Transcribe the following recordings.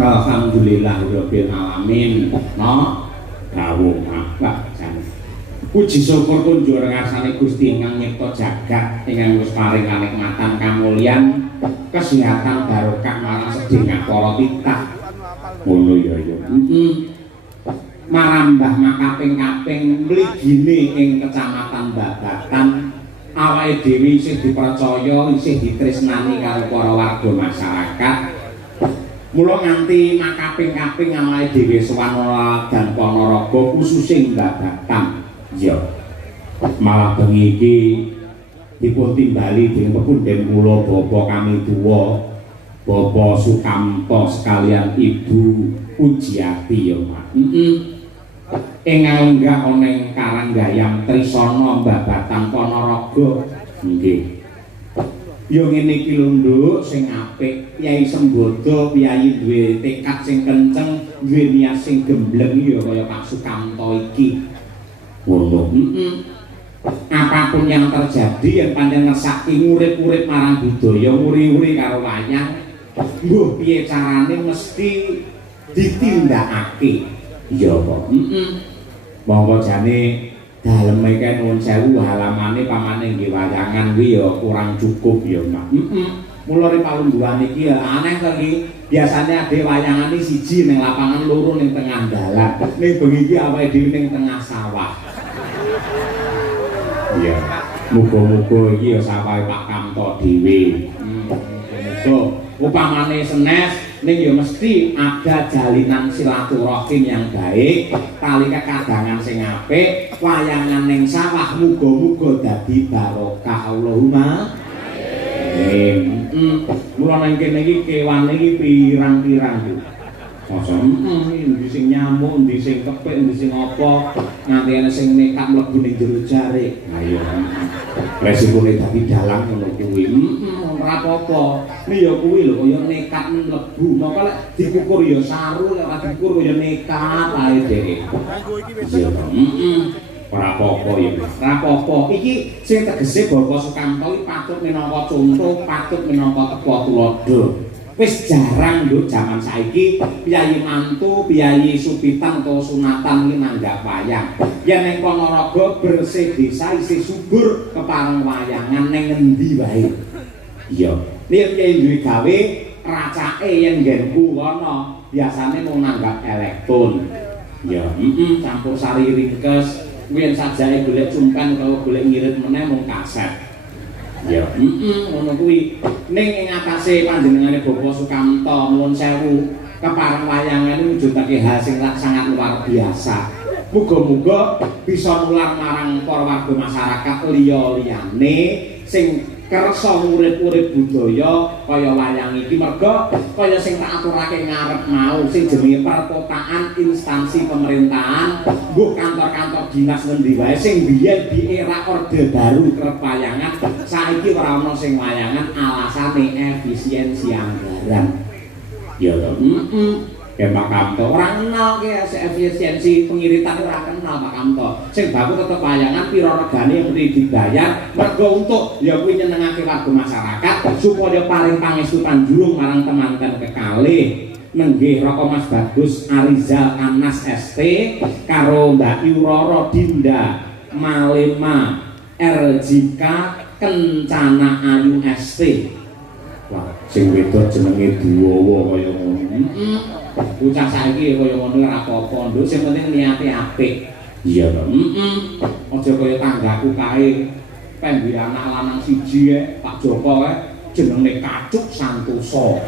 Alhamdulillahirabbil alamin. No. Dawuh apa jan. Puji syukur kunjur ngarsane Gusti ingkang nyipta jagat ingkang wis paring kanikmatan kamulyan kesehatan barokah marang sedherek para titah. Ngono ya ya. Marambah makaping-kaping mligine ing kecamatan Babatan awake dhewe isih dipercaya isih ditresnani karo para warga masyarakat. Mula nganti makaping-kaping awake dhewe sowan dan Ponorogo khususing Babatan. Ya. Malah bengi iki dipun timbali dening pepundhen kula Bapak kami tuwa Bapak Sukamto sekalian Ibu Pujiati ya Mas. Ingkang enggak ana ing Karanggayam Trisana Babatan Ponorogo. Nggih. Ya ngene iki lho Nduk sing apik, Kyai Sembodo piyayi duwe tekad sing kenceng, duwe niat sing gembleng ya kaya Pak Sukamto iki. Ngono. Apapun yang terjadi yang pancen ngersaki ngurip-urip marang budaya, nguri-uri karo wayang, mbuh piye carane mesti ditindakake. Ya kok. Monggo jane daleme kene nuwun sewu halamane pamane nggih wayangan kuwi ya kurang cukup ya, Mak. Mula ri palungguhan iki ya aneh to iki. Biasane ade wayangane siji ning lapangan, loro ning tengah dalan. Ning bengi iki awake dhewe ning tengah sawah. Iya. Muga-muga iki ya sawahe Pak Kamto dhewe. Muga upamane senes ning ya mesti ada jalinan silaturahim yang baik, tali kekadangan sing apik, wayangan ning sawah muga-muga dadi barokah. Allahumma amin. Mula nang kene iki kewan iki pirang-pirang iki. Masa endi sing nyamuk, endi sing kepik, endi sing apa, nganti ana sing nekat mlebu ning jero jarik. Ayo. Resikone dadi dalang ngono kuwi. Ora apa-apa. Ini ya kuwi lho kaya nekat mlebu. Maka lek dikukur ya saru, lek ora dikukur ya nekat ae dhewe. Ora apa-apa ya. Ora apa-apa. Iki sing tegese Bapak Sukamto iki patut minangka contoh, patut minangka tepa tuladha. Wis jarang nduk jaman saiki piyayi mantu, piyayi supitan atau sunatan iki nanggap wayang. Yen ning Ponorogo bersih desa isih subur kepareng wayangan ning endi wae. Iya. Nek piye duwe gawe racake yen nggenku kono biasane mung nanggap elektron. Ya, campur sari ringkes, yen sajake golek cumpan utawa golek ngirit meneh mung kaset. Ya, ngono kuwi. Ning ing atase panjenengane Bapak Sukamto nuwun sewu, kepareng wayangan mujudake hal sing sangat luar biasa. Muga-muga bisa nular marang para warga masyarakat liya-liyane sing kersa urip-urip budaya kaya wayang iki merga kaya sing tak aturake ngarep mau sing jenenge perkotaan instansi pemerintahan mbuh kantor-kantor dinas ngendi wae sing biyen di era orde baru kerep wayangan saiki ora ana sing wayangan alasane efisiensi anggaran ya to Pak Kamto ora kenal ki efisiensi pengiritan ora kenal Pak Kamto sing baku tetep wayangan pira regane yang mesti dibayar mergo untuk ya kuwi nyenengake warga masyarakat supaya paring pangestu panjurung marang teman-teman kekalih nenggih Roko Mas Bagus Arizal Anas ST karo Mbak Yuroro Dinda Malema RJK Kencana Ayu ST. Wah, sing wedok jenenge Duwowo kaya ngono. Bocah saiki kaya ngono ora apa-apa, Nduk, sing penting niate apik. Iya to. Aja kaya tanggaku kae. Pembi anak lanang siji Pak Joko jenenge Kacuk Santoso.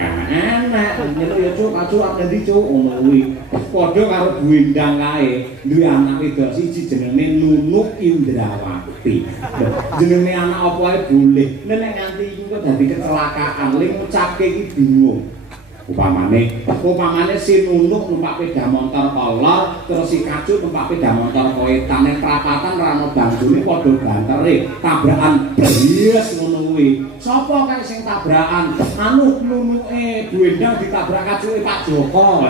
Nah, enak, nyelu ya Cuk, Kacuk arep ndi Cuk ngono kuwi. Padha karo Bu Endang kae, duwe anak wedok siji jenenge Nunuk Indrawati. Jenenge anak apa ae boleh. Nek nganti iku kok dadi kecelakaan, ling ngucapke iki bingung. Upamane si Nunuk numpak sepeda motor kolor, terus si Kacuk numpak sepeda motor koetan ning prapatan ora ono banjune padha bantere, tabrakan bries ngono kuwi. Sapa kae sing tabrakan? Anu Nunuke Bu Endang ditabrak Kacuke Pak Joko.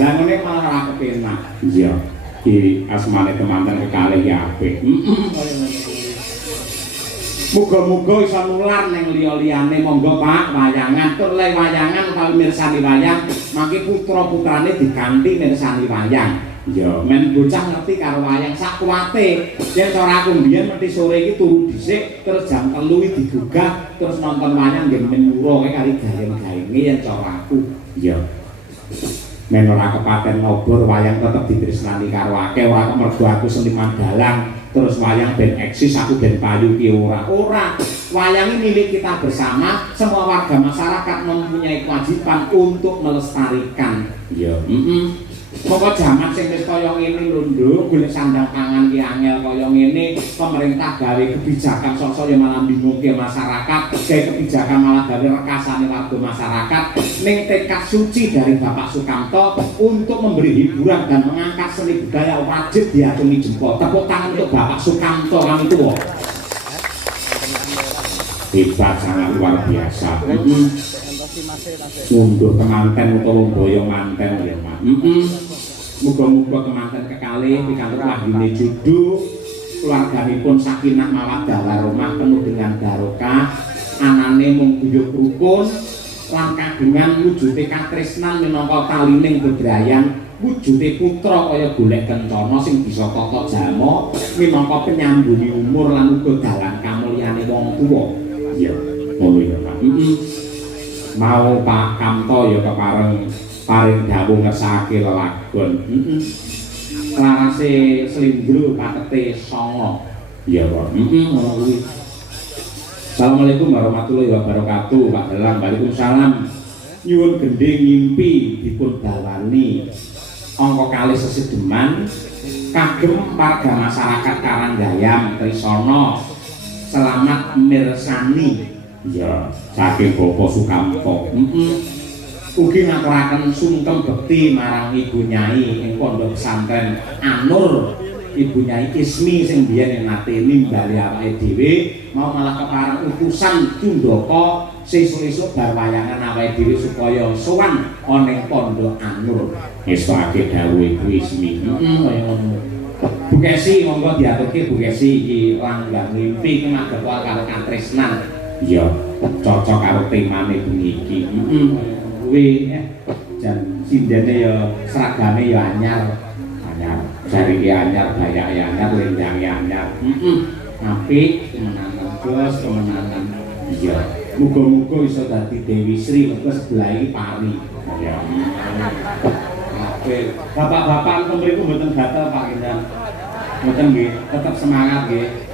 Lah ngene malah ora kepenak. Iya. Iki asmane teman-teman kekalih ya apik. Muga-muga iso nular ning liya-liyane. Monggo Pak, wayangan tur le wayangan utawi mirsani wayang, mangke putra-putrane diganti mirsani wayang. Ya, men bocah ngerti karo wayang sak kuwate. Yen cara aku mbiyen mesti sore iki turu dhisik, terus jam 3 digugah, terus nonton wayang nggih men muro kali gayeng-gayenge yen cara aku. Ya. Men ora kepaten ngobor wayang tetep ditresnani karo akeh, ora mergo aku seniman dalang. Terus wayang ben eksis aku ben payu ki ora. Wayang ini milik kita bersama, semua warga masyarakat mempunyai kewajiban untuk melestarikan. Ya, Pokok jaman sing wis kaya ngene lho Nduk, golek sandang pangan ki angel kaya ngene, pemerintah gawe kebijakan sosok yang malah bingungke masyarakat, gawe kebijakan malah gawe rekasane warga masyarakat ning tekad suci dari Bapak Sukamto untuk memberi hiburan dan mengangkat seni budaya wajib diacungi jempol. Tepuk tangan untuk Bapak Sukamto kami tua. Hebat, sangat luar biasa. Mundur kemanten utawa boyo manten ya Pak. Muga-muga kemanten kekalih pikantuk wahyune judu, keluarganipun sakinah mawaddah warahmah penuh dengan barokah, anane mung guyub rukun lan kagungan wujude katresnan minangka talining bebrayan, wujude putra kaya golek kencana sing bisa tata jama minangka penyambuni umur lan uga dalan kamulyane wong tuwa. Iya, ngono ya Pak. Mau Pak Kamto ya kepareng paring dawuh ngersakake lelagon. Larase slindro patete 9. Iya, Pak. Ngono kuwi. Assalamualaikum warahmatullahi wabarakatuh. Pak Dalang, waalaikumsalam. Nyuwun gendhe ngimpi dipun dawani angka kalih sesedeman kagem warga masyarakat Karanggayam Trisana selamat mirsani. Ya, saking Bapak Sukamto. Ugi ngaturaken sungkem bekti marang Ibu Nyai ing Pondok Pesantren Anur, Ibu Nyai Ismi sing biyen nate nimbali awake dhewe, mau malah kepareng utusan Cundaka sesuk-esuk bar wayangan awake dhewe supaya sowan ana ing Pondok Anur. Ngestake dawuh Ibu Ismi. Kaya ngono. Bu Kesi monggo diaturke Bu Kesi iki langgang ngimpi kemadhep karo katresnan. Ya, cocok karo temane bengi iki. Kuwi jan sindene ya seragame ya anyar. Jarike anyar, bayake anyar, lendange anyar. Apik kemenanan bos, kemenanan. Iya, muga-muga iso dadi Dewi Sri mergo sebelah iki pari. Ya. Oke, bapak-bapak mriku mboten gatel Pak Indang. Mboten nggih, tetep semangat nggih.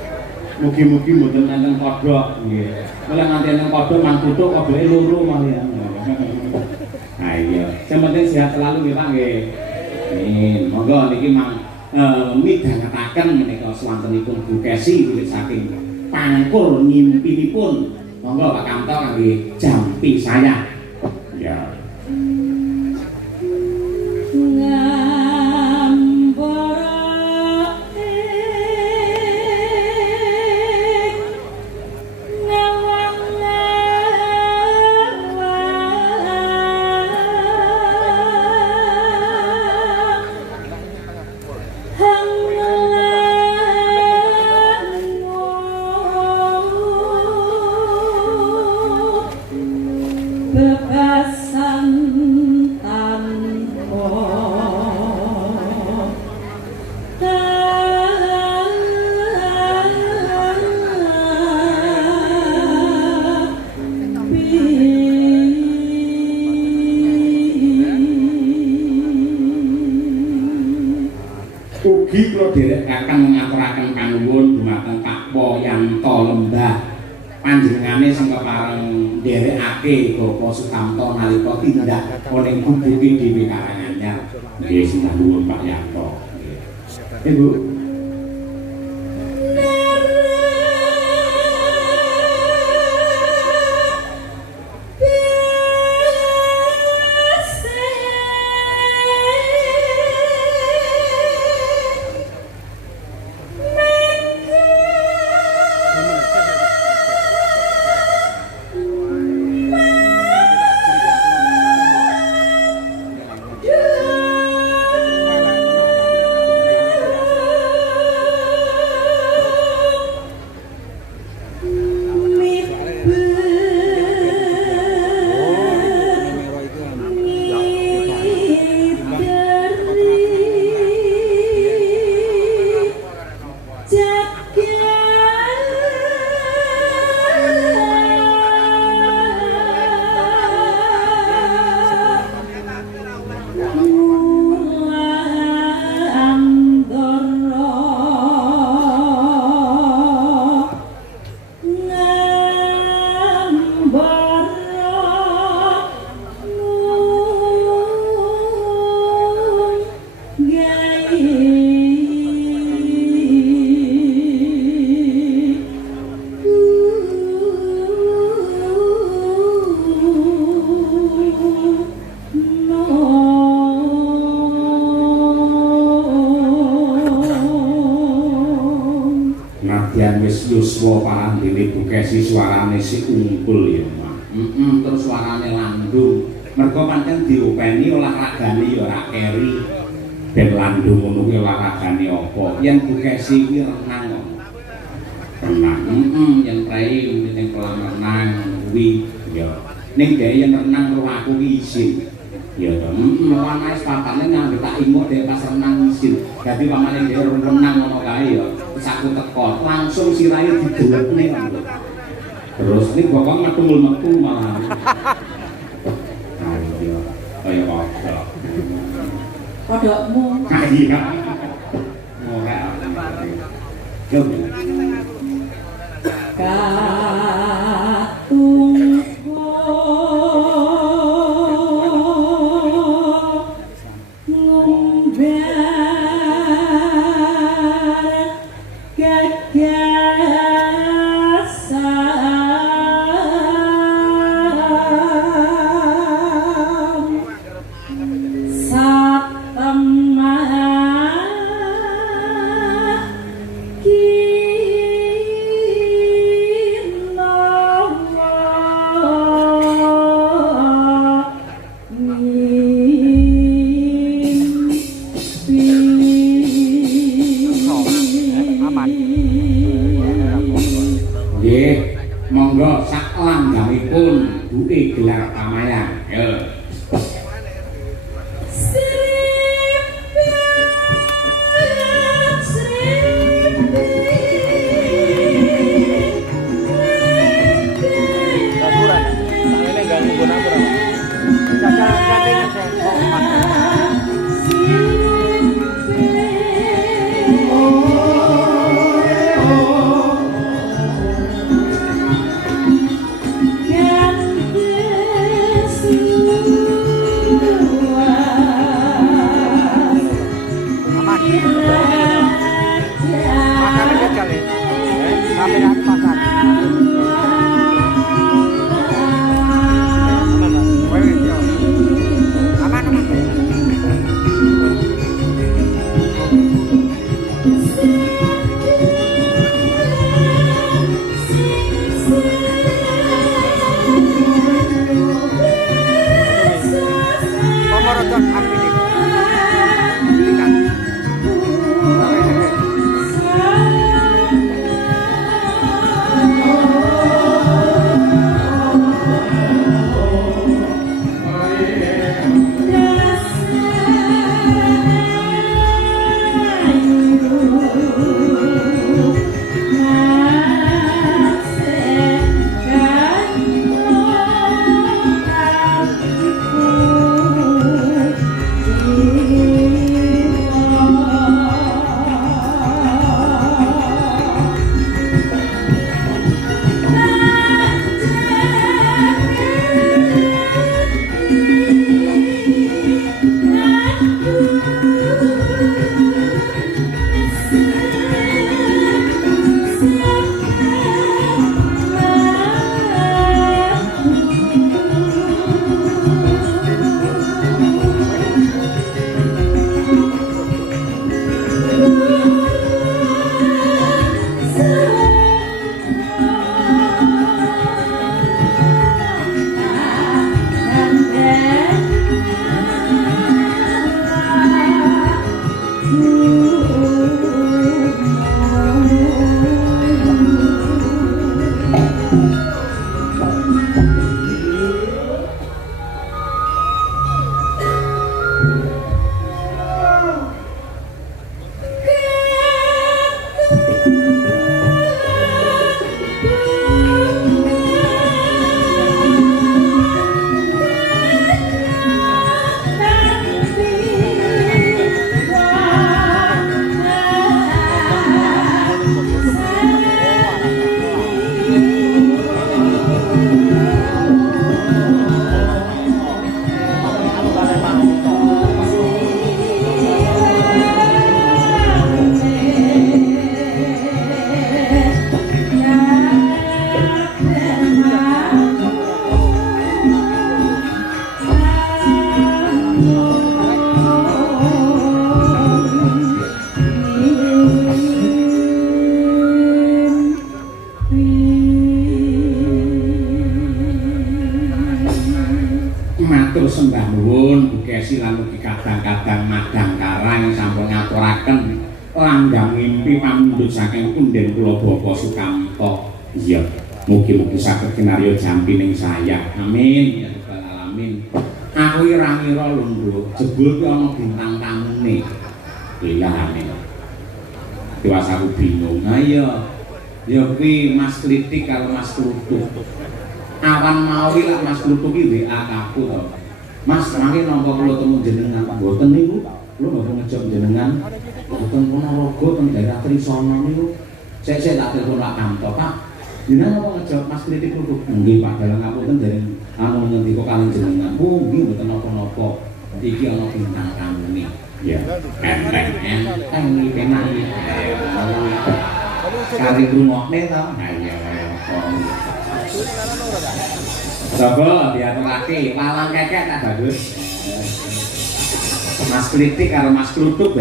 Mugi-mugi mboten enten kodhok nggih. Mulai nganti enten kodhok mang tutuk kodoke loro malian. Ha iya, sing penting sehat selalu nggih Pak nggih. Monggo niki mang midhangetaken menika swantenipun Bu Kesi wiwit saking pangkur nyimpinipun. Monggo Pak Kamto kangge jampi saya. Ya. Ugi kula dherekaken ngaturaken panuwun dumateng Pak Poyanto Lembah panjenengane sing kepareng ndherekake Bapak Sukamto nalika tindak ning gubuke dhewe Karanganyar. Nggih sinah nuwun Pak Yanto. Nggih. Bu. dibukesi suarane si unggul ya Mak. Terus suarane landung. Mergo pancen diopeni olahragane ya ora keri. Ben landung ngono kuwi olahragane apa? Yen bukesi kuwi renang. Renang. Yen prei ning kolam renang kuwi ya. Ning dhek yen renang karo aku ki isin. Ya to. Ana sepatane nang tak imut dhek pas renang isin. Dadi pamane dhek renang ngono kae ya. Saku teko langsung sirahe didelekne ngono. Terus ning bokong metu malah. Ayo. Kaya apa? Kodokmu. Iya. Ora. Coba. Katung monggo sak langgamipun duke gelar pamayan. Yo. sembah nuwun Bukesi lan ugi kadang-kadang madang karang sampun ngaturaken langgang mimpi pamundhut saking punden kula Bapa Sukamto. Iya, mugi-mugi saged kinarya jampining saya. Amin ya rabbal alamin. Aku ora ngira lho, Nduk, jebul ki ana bintang tamune. Bilane. Tiwas aku bingung. Ha iya. Ya kuwi Mas Klitik karo Mas Klutuk. Awan mau lak Mas Klutuk iki WA aku to. Mas, mangke napa kula temu jenengan? Mboten niku. Kula mboten ngejok jenengan. Mboten Ponorogo teng daerah Trisana niku. Sik tak telepon Pak Kamto, Pak. Jenengan napa ngejok Mas Klitik Klutuk? Nggih, Pak, dalang ngapunten dereng anu ngendika kalih jenengan. Oh, nggih mboten napa-napa. Iki ana bintang tamune. Ya, enteng iki penak iki. Kali rungokne to. Ha iya kok. Coba diaturake, lalang kekek tak bagus. Mas Klitik karo Mas Klutuk